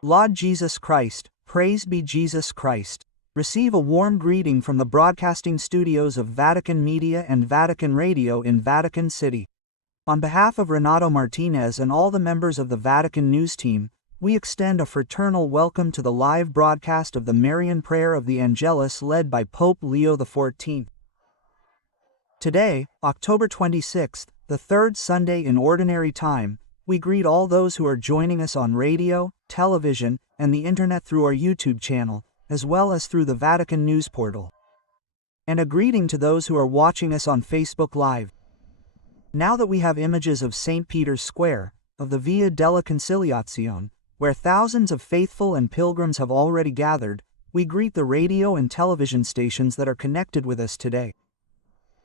Laud Jesus Christ, praised be Jesus Christ. Receive a warm greeting from the broadcasting studios of Vatican Media and Vatican Radio in Vatican City. On behalf of Renato Martinez and all the members of the Vatican News team, we extend a fraternal welcome to the live broadcast of the Marian Prayer of the Angelus led by Pope Leo XIV. Today, October 26th, the third Sunday in Ordinary Time, we greet all those who are joining us on radio, television, and the internet through our YouTube channel, as well as through the Vatican News portal. And a greeting to those who are watching us on Facebook Live. Now that we have images of St. Peter's Square, of the Via della Conciliazione, where thousands of faithful and pilgrims have already gathered, we greet the radio and television stations that are connected with us today.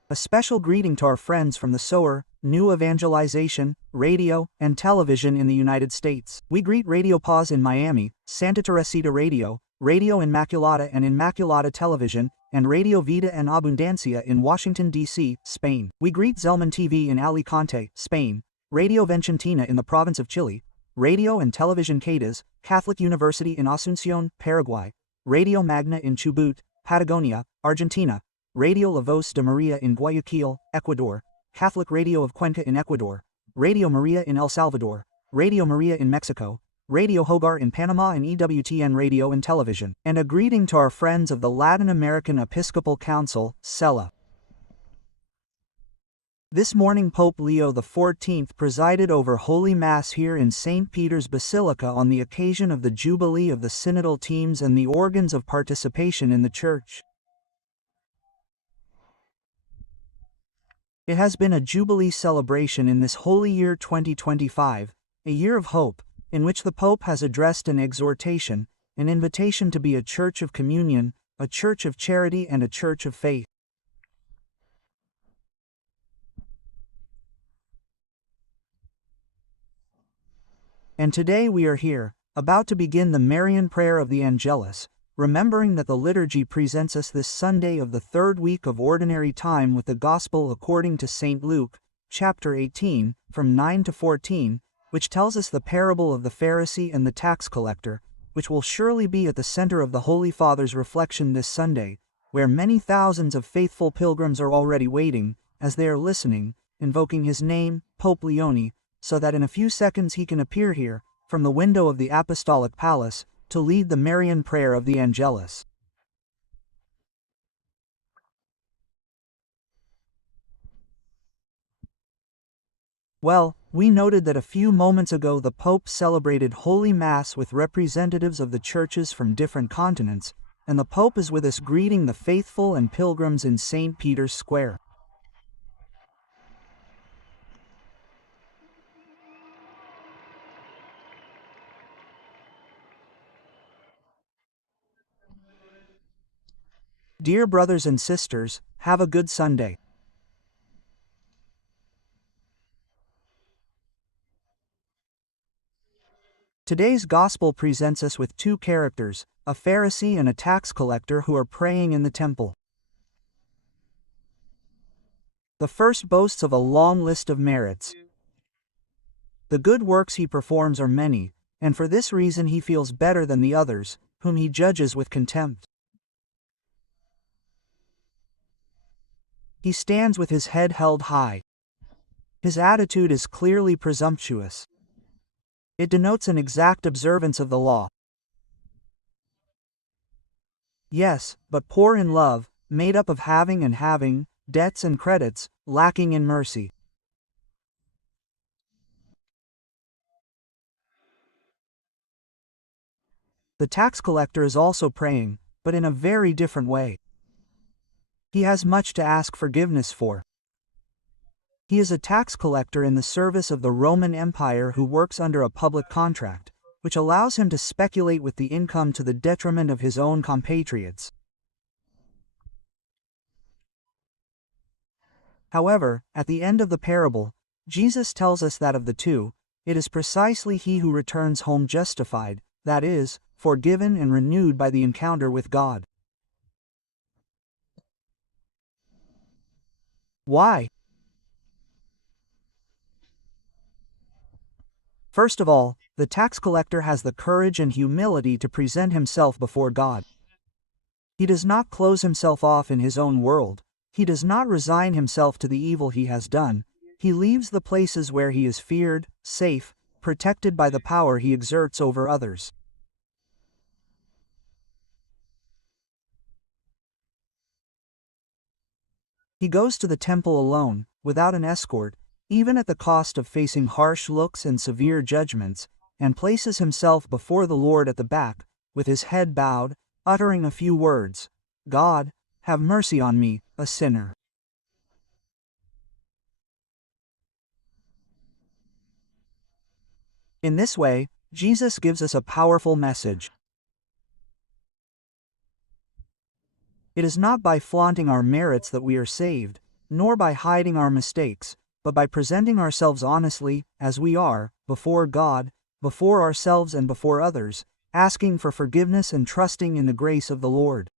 A special greeting to our friends from the SOAR, New Evangelization, Radio, and Television in the United States. We greet Radio Paz in Miami, Santa Teresita Radio, Radio Inmaculada and Inmaculada Television, and Radio Vida and Abundancia in Washington, D.C., Spain. We greet Zelman TV in Alicante, Spain, Radio Vicentina in the province of Chile, Radio and Television Cadiz, Catholic University in Asunción, Paraguay, Radio Magna in Chubut, Patagonia, Argentina, Radio La Voz de Maria in Guayaquil, Ecuador, Catholic Radio of Cuenca in Ecuador, Radio Maria in El Salvador, Radio Maria in Mexico, Radio Hogar in Panama and EWTN Radio and Television. And a greeting to our friends of the Latin American Episcopal Council, CELA. This morning Pope Leo XIV presided over Holy Mass here in St. Peter's Basilica on the occasion of the Jubilee of the Synodal Teams and the organs of participation in the Church. It has been a Jubilee celebration in this holy year 2025, a year of hope, in which the Pope has addressed an exhortation, an invitation to be a church of communion, a church of charity and a church of faith. And today we are here, about to begin the Marian Prayer of the Angelus, remembering that the liturgy presents us this Sunday of the third week of Ordinary Time with the Gospel according to St. Luke, chapter 18, from 9 to 14, which tells us the parable of the Pharisee and the tax collector, which will surely be at the center of the Holy Father's reflection this Sunday, where many thousands of faithful pilgrims are already waiting, as they are listening, invoking his name, Pope Leone, so that in a few seconds he can appear here, from the window of the Apostolic Palace, to lead the Marian Prayer of the Angelus. Well, we noted that a few moments ago the Pope celebrated Holy Mass with representatives of the churches from different continents, and the Pope is with us greeting the faithful and pilgrims in St. Peter's Square. Dear brothers and sisters, have a good Sunday. Today's Gospel presents us with two characters, a Pharisee and a tax collector who are praying in the temple. The first boasts of a long list of merits. The good works he performs are many, and for this reason he feels better than the others, whom he judges with contempt. He stands with his head held high. His attitude is clearly presumptuous. It denotes an exact observance of the law. Yes, but poor in love, made up of having and having, debts and credits, lacking in mercy. The tax collector is also praying, but in a very different way. He has much to ask forgiveness for. He is a tax collector in the service of the Roman Empire who works under a public contract, which allows him to speculate with the income to the detriment of his own compatriots. However, at the end of the parable, Jesus tells us that of the two, it is precisely he who returns home justified, that is, forgiven and renewed by the encounter with God. Why? First of all, the tax collector has the courage and humility to present himself before God. He does not close himself off in his own world. He does not resign himself to the evil he has done. He leaves the places where he is feared, safe, protected by the power he exerts over others. He goes to the temple alone, without an escort, even at the cost of facing harsh looks and severe judgments, and places himself before the Lord at the back, with his head bowed, uttering a few words: "God, have mercy on me, a sinner." In this way, Jesus gives us a powerful message. It is not by flaunting our merits that we are saved, nor by hiding our mistakes, but by presenting ourselves honestly, as we are, before God, before ourselves and before others, asking for forgiveness and trusting in the grace of the Lord.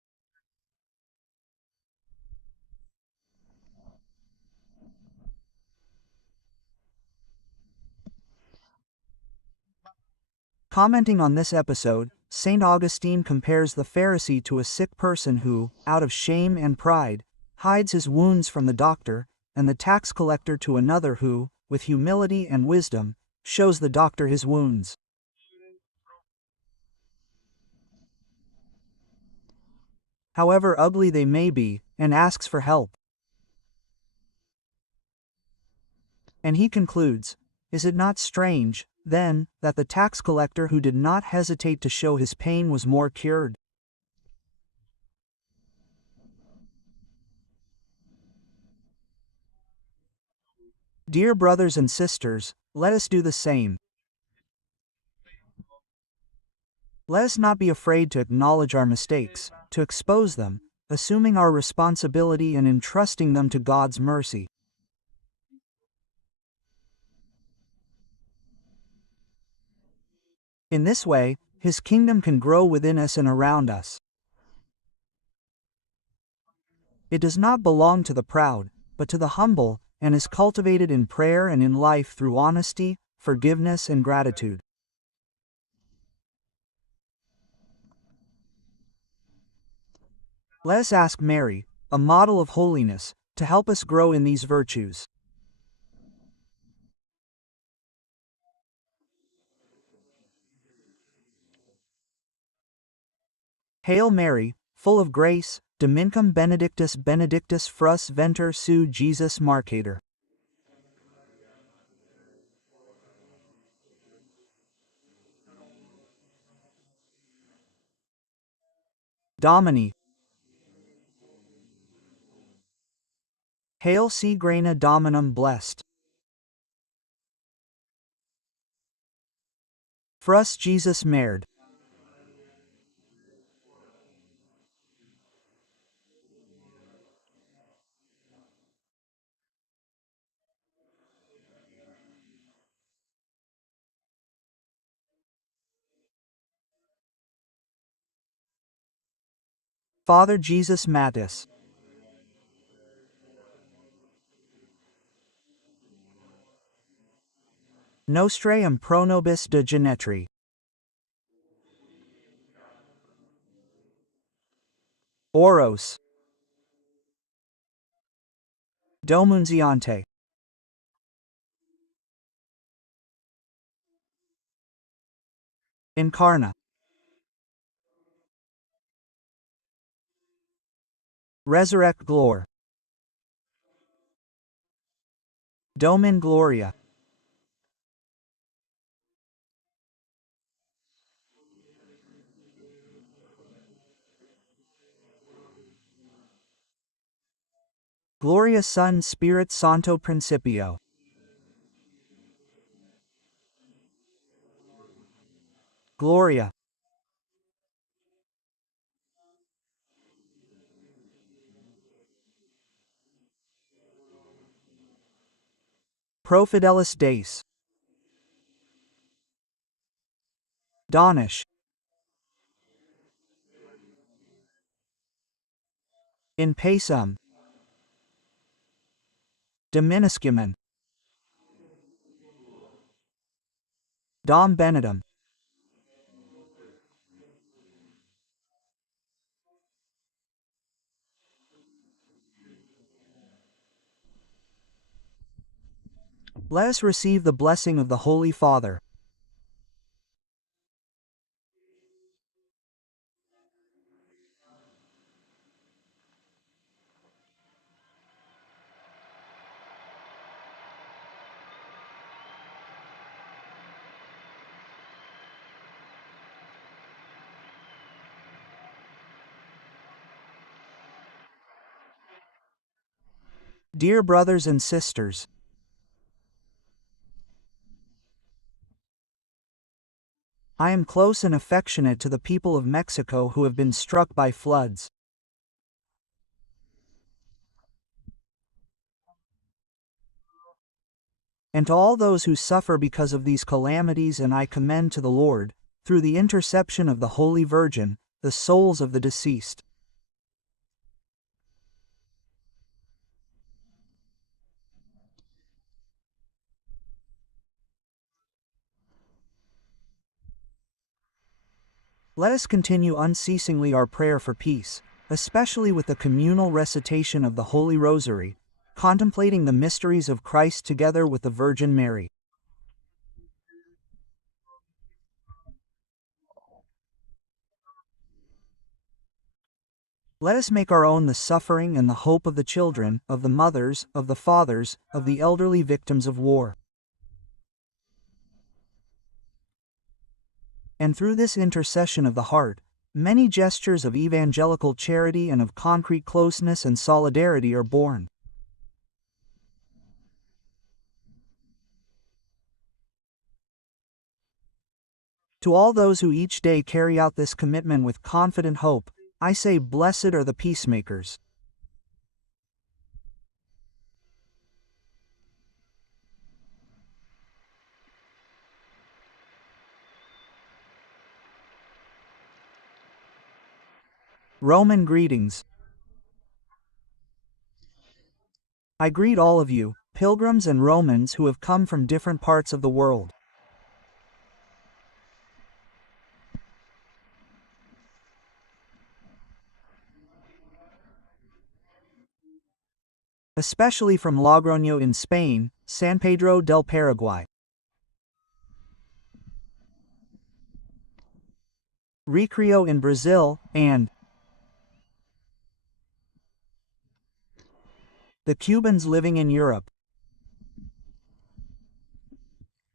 Commenting on this episode, St. Augustine compares the Pharisee to a sick person who, out of shame and pride, hides his wounds from the doctor, and the tax collector to another who, with humility and wisdom, shows the doctor his wounds. However ugly they may be, and asks for help. And he concludes, "Is it not strange, then, that the tax collector who did not hesitate to show his pain was more cured?" Dear brothers and sisters, let us do the same. Let us not be afraid to acknowledge our mistakes, to expose them, assuming our responsibility and entrusting them to God's mercy. In this way, His kingdom can grow within us and around us. It does not belong to the proud, but to the humble, and is cultivated in prayer and in life through honesty, forgiveness, and gratitude. Let us ask Mary, a model of holiness, to help us grow in these virtues. Hail Mary, full of grace, Dominicum benedictus benedictus frus venter su Jesus Mercator. Domini. Hail si grana Dominum blessed. Frus Jesus Merd. Father Jesus Mattis. Nostrae pro nobis de genetri. Oros. Domunziante. Incarna. Resurrect glor. Domin gloria. Gloria Sun Spirit Santo Principio. Gloria. Pro fidelis Deis. Donish. In pacem. Diminiscumen. Dom Benedum. Let us receive the blessing of the Holy Father. Dear brothers and sisters, I am close and affectionate to the people of Mexico who have been struck by floods. And to all those who suffer because of these calamities, and I commend to the Lord, through the intercession of the Holy Virgin, the souls of the deceased. Let us continue unceasingly our prayer for peace, especially with the communal recitation of the Holy Rosary, contemplating the mysteries of Christ together with the Virgin Mary. Let us make our own the suffering and the hope of the children, of the mothers, of the fathers, of the elderly victims of war. And through this intercession of the heart, many gestures of evangelical charity and of concrete closeness and solidarity are born. To all those who each day carry out this commitment with confident hope, I say, blessed are the peacemakers. Roman greetings. I greet all of you, pilgrims and Romans who have come from different parts of the world. Especially from Logroño in Spain, San Pedro del Paraguay, Recreo in Brazil, and the Cubans living in Europe.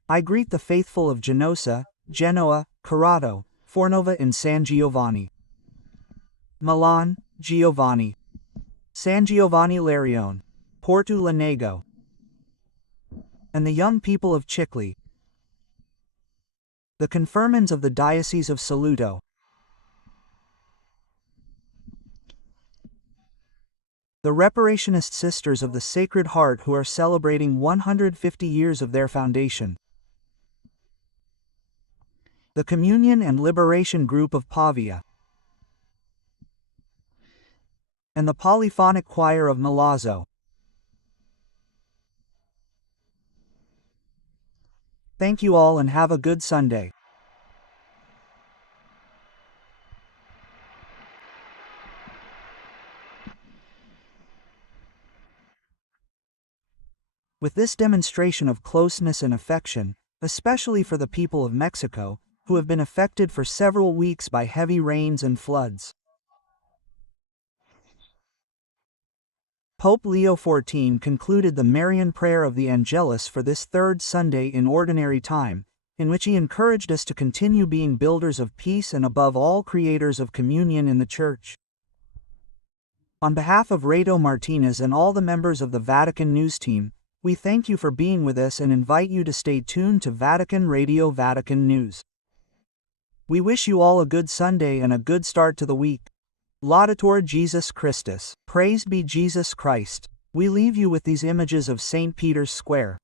I greet the faithful of Genoa, Corrado, Fornova and San Giovanni, Milan, Giovanni, San Giovanni Larione, Porto Lanego, and the young people of Chicli, the confirmands of the Diocese of Saluto, the Reparationist Sisters of the Sacred Heart who are celebrating 150 years of their foundation, the Communion and Liberation Group of Pavia, and the Polyphonic Choir of Milazzo. Thank you all and have a good Sunday. With this demonstration of closeness and affection, especially for the people of Mexico, who have been affected for several weeks by heavy rains and floods, Pope Leo XIV concluded the Marian prayer of the Angelus for this third Sunday in Ordinary Time, in which he encouraged us to continue being builders of peace and above all creators of communion in the Church. On behalf of Reto Martinez and all the members of the Vatican News team, we thank you for being with us and invite you to stay tuned to Vatican Radio Vatican News. We wish you all a good Sunday and a good start to the week. Laudator Jesus Christus, praised be Jesus Christ. We leave you with these images of St. Peter's Square.